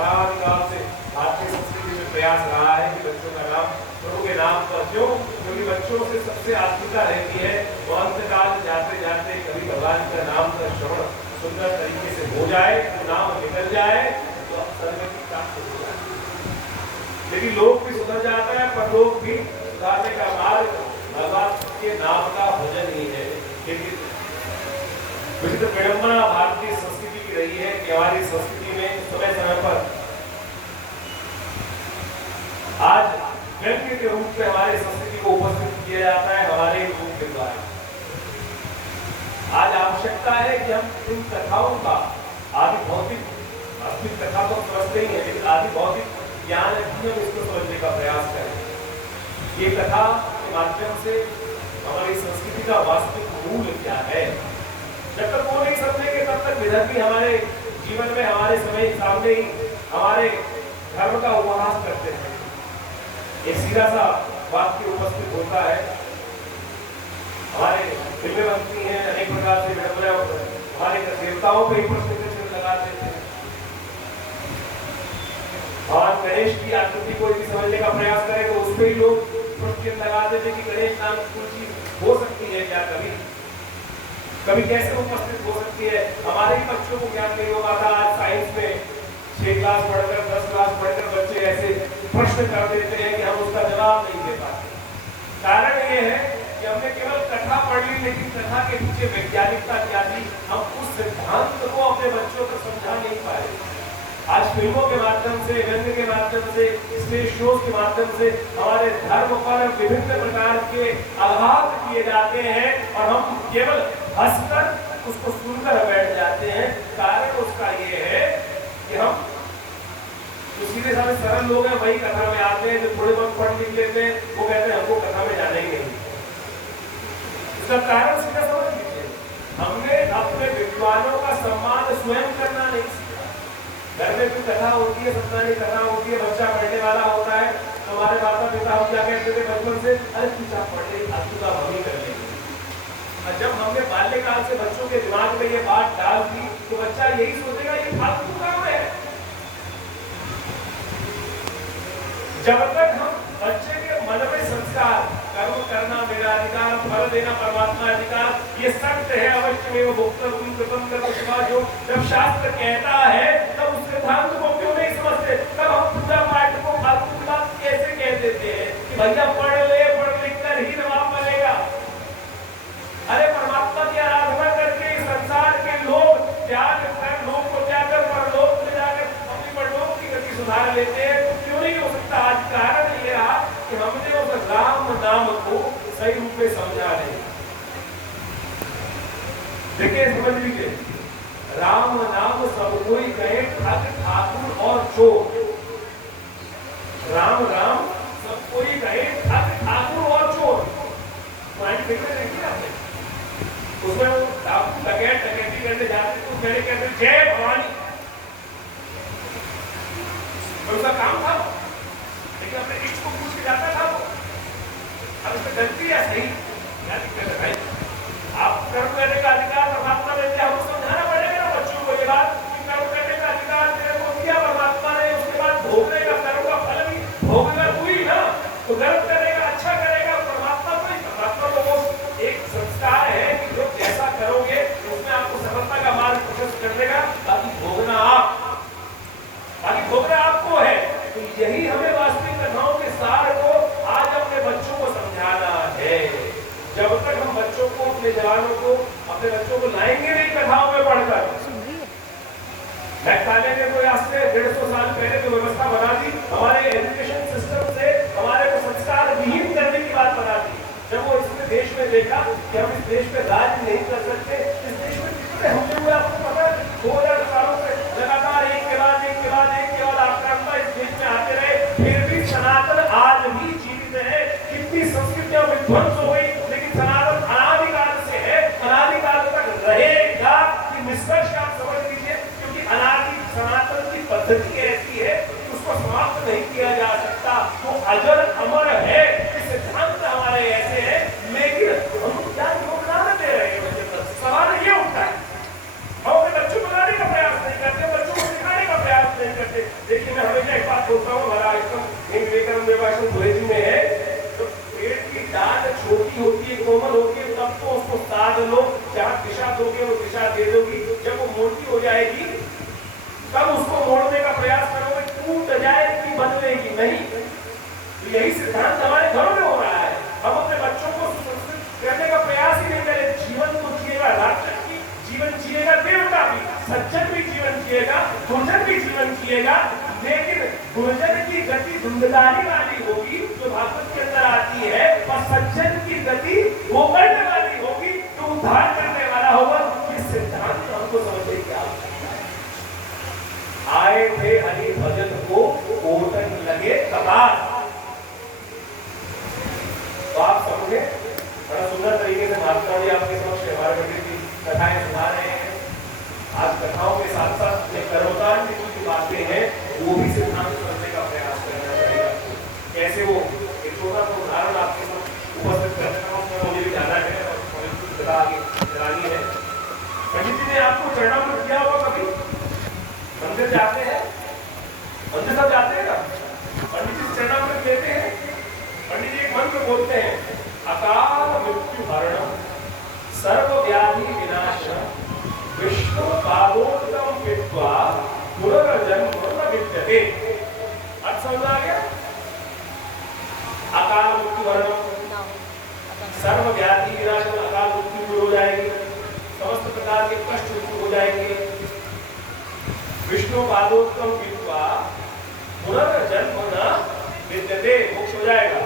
अनादिकाल से भारतीय संस्कृति में प्रयास रहा है कि बच्चों का नाम प्रभु के नाम पर, क्यों? क्योंकि बच्चों से सबसे आत्मीयता रहती है। वो अंतकाल जाते जाते कभी भगवान का नाम का श्रवण सुंदर तरीके से हो जाए, तो नाम निकल जाए, तो सदगति प्राप्त हो जाए। यदि लोग भी सुधर जाता है, पर लोग भी सुधारने का मार्ग भगवान के नाम का भजन ही है। विचित्र विडंबना भारतीय संस्कृति की रही है कि हमारी संस्कृति में समय समय पर आज व्यंग्य के रूप में हमारे संस्कृति को उपस्थित किया जाता है हमारे रूप के द्वारा। आज आवश्यकता है कि हम इन कथाओं का आदि भौतिक वास्तविक कथा तो समझते ही है, लेकिन आदि भौतिक ज्ञान है, हम इसको समझने का प्रयास करें। ये कथा के माध्यम से हमारी संस्कृति का वास्तविक मूल क्या है, जब तक वो नहीं समझेंगे तब तक विधर्मी हमारे जीवन में हमारे समय सामने ही हमारे धर्म का उपहास करते हैं। एक सीधा सा वाक्य उपस्थित होता है, हमारे दिव्य बनती हैं अनेक प्रकार से विडंबना, हमारे देवताओं पे ही प्रश्न लगा देते हैं। भगवान गणेश की आकृति को यदि समझने का प्रयास करें तो उस पर ही लोग प्रश्न लगा देते कि गणेश नाम की कोई चीज हो सकती है क्या, कभी कैसे उपस्थित हो सकती है। हमारे ही बच्चों को ज्ञान नहीं हो पाता। आज साइंस में 6 क्लास पढ़कर 10 क्लास पढ़कर बच्चे ऐसे प्रश्न कर देते हैं कि हम उसका जवाब नहीं दे पाते। कारण ये है कि हमने केवल कथा पढ़ ली, लेकिन कथा के पीछे वैज्ञानिकता क्या थी, हम उस सिद्धांत को अपने बच्चों को समझा नहीं पाए। आज फिल्मों के माध्यम से, व्यंग्य के माध्यम से, स्टेज शो के माध्यम से हमारे धर्म पर विभिन्न प्रकार के आघात किए जाते हैं और हम केवल हंसकर उसको सुनकर बैठ जाते हैं। कारण उसका ये है कि हम जो सीधे साधे सरल लोग हैं वही कथा में आते हैं, जो थोड़े बहुत पढ़ लिख लेते हैं वो कहते हैं हमको कथा में जाने ही नहीं। इसका कारण सीधा समझ लीजिए, हमने अपने विद्वानों का सम्मान स्वयं करना नहीं सीखा। घर में कोई कथा होती है, सत्संग कथा होती है, बच्चा पढ़ने वाला होता है, तो हमारे माता पिता हम क्या कहते थे बचपन से, अरे तू क्या पढ़ ले, फालतू का हम ही कर लेंगे। और जब हमने बाल्यकाल से बच्चों के दिमाग में ये बात डाल दी तो बच्चा यही सोचेगा ये फालतू काम है। जब तक हम बच्चे के मन में संस्कार, कर्म करना मेरा अधिकार, फल देना परमात्मा अधिकार, ये सत्य है, अवश्य में वो भोक्तव्यम कृतं कर्तव्यम, जो जब शास्त्र कहता है तब उस सिद्धांत को क्यों नहीं समझते। तब हम पूजा पाठ को फालतू की बात कैसे कह देते हैं कि भैया पढ़ ले, पढ़ लिख कर ही नवाब बनेगा। अरे परमात्मा की आराधना करके संसार के लोग त्याग कर, लोग को त्याग कर परलोक में जाकर अपनी परलोक की गति सुधार लेते हैं, तो क्यों नहीं हो सकता। आज कारण ये रहा कि हमने उस राम नाम को सही रूप में समझा नहीं। देखिए समझ लीजिए, राम नाम सब कोई कहे ठग ठाकुर और चोर। राम राम सब कोई कहे ठग ठाकुर और चोर। देखिए आपने उसमें वो डाकू डकैती करने जाते तो मैंने कहते जय भवानी, उसका काम था, लेकिन अपने इष्ट को पूछ के जाता था वो। अब इसमें गलती या सही क्या दिक्कत है भाई? आप कर्म करने का अधिकार परमात्मा ने दिया, हमको समझाना पड़ेगा ना बच्चों को ये बात कि कर्म करने का अधिकार तेरे को दिया परमात्मा ने, उसके बाद भोगने का कर्म का फल भी भोगना तू ही ना। तो कर्म करेगा, अच्छा करेगा, परमात्मा को ही, परमात्मा को वो एक संस्कार है कि जो जैसा करोगे उसमें आपको सफलता का मार्ग प्रशस्त कर देगा, बाकी भोगना आपको है। तो यही हमें वास्तविक कथाओं के सार को आज अपने बच्चों को समझाना है। जब तक हम बच्चों को, अपने जवानों को, अपने बच्चों को लाएंगे नहीं कथाओं में पढ़कर। मैकाले ने कोई आज से 150 साल पहले जो व्यवस्था बना दी, हमारे एजुकेशन सिस्टम से हमारे को संस्कार विहीन करने की बात बना दी। जब वो इसने देश में देखा कि हम इस देश में राज नहीं कर सकते, इस देश में कितने हमले हुए आपको पता है, 2000 सालों से लगातार एक के बाद आक्रामकता इस देश में आते रहे, फिर भी सनातन आज भी जीवित है। कितनी संस्कृतियां विध्वंस हो गई, लेकिन सनातन अनादिकाल से है, अनादिकाल तक रहेगा। कि निष्कर्ष आप समझ लीजिए, क्योंकि अनादि सनातन की पद्धति ऐसी है कि उसको समाप्त नहीं किया जा सकता, वो अजर अमर है। सिद्धांत हमारे ऐसे हैं, लेकिन हम क्या योगदान दे रहे हैं बच्चे पर? सवाल ये उठता है, हम अपने बच्चों को लाने का प्रयास नहीं करते, बच्चों को सिखाने का प्रयास नहीं करते। करते। देखिए मैं हमेशा एक बात सोचता हूँ, हमारा आश्रम विवेकानंद आश्रम धुलेजी में है, तो पेड़ की डाल छोटी होती है, कोमल होती है, तब तो उसको साध लो, जहाँ दिशा दोगे वो दिशा दे दोगी। जब वो मोटी हो जाएगी तब उसको मोड़ने का प्रयास करोगे, टूट जाएगी, बदलेगी नहीं। तो यही सिद्धांत हमारे घरों में हो रहा है। हम अपने बच्चों को सुसंस्कृत करने का प्रयास ही नहीं करें। जीवन तो जिएगा राक्षस की, जीवन जिएगा देवता भी, सज्जन भी जीवन जिएगा, दुर्जन भी जीवन जिएगा, लेकिन दुर्जन की गति धुंधलाने वाली होगी जो भागवत के अंदर आती है, और सज्जन की गति वो करने वाली होगी तो उद्धार करने वाला होगा। इस सिद्धांत हमको समझने की आवश्यकता है। आए थे हरि भजन को ओटन लगे कपार। तो आप समझे, बड़ा सुंदर तरीके से महात्मा जी आपके समक्ष हमारे मंदिर की कथाएं सुना रहे हैं। आज कथाओं के साथ साथ जो कर्मकांड की कुछ बातें हैं वो भी सिद्धांत समझने का प्रयास करना चाहिए। कैसे वो एक छोटा सा उदाहरण आपके समक्ष उपस्थित करना उसमें मुझे भी जाना है और कुछ आगे चलानी है। पंडित जी ने आपको चरणामृत किया होगा कभी? मंदिर जाते हैं, मंदिर सब जाते हैं ना, पंडित जी चरणामृत लेते हैं। पंडित जी एक मंत्र बोलते हैं, अकाल मृत्यु हरणम सर्व व्याधि विनाशम विष्णु पादोदकम विद्वा पुनर्जन्म न विद्यते। अर्थ समझ आ गया? अकाल मृत्यु हरणम, सर्व व्याधि विनाशम, अकाल मृत्यु दूर हो जाएगी, समस्त प्रकार के कष्ट दूर हो जाएंगे। विष्णु पादोदकम विद्वा पुनर्जन्म न विद्यते, मोक्ष हो जाएगा।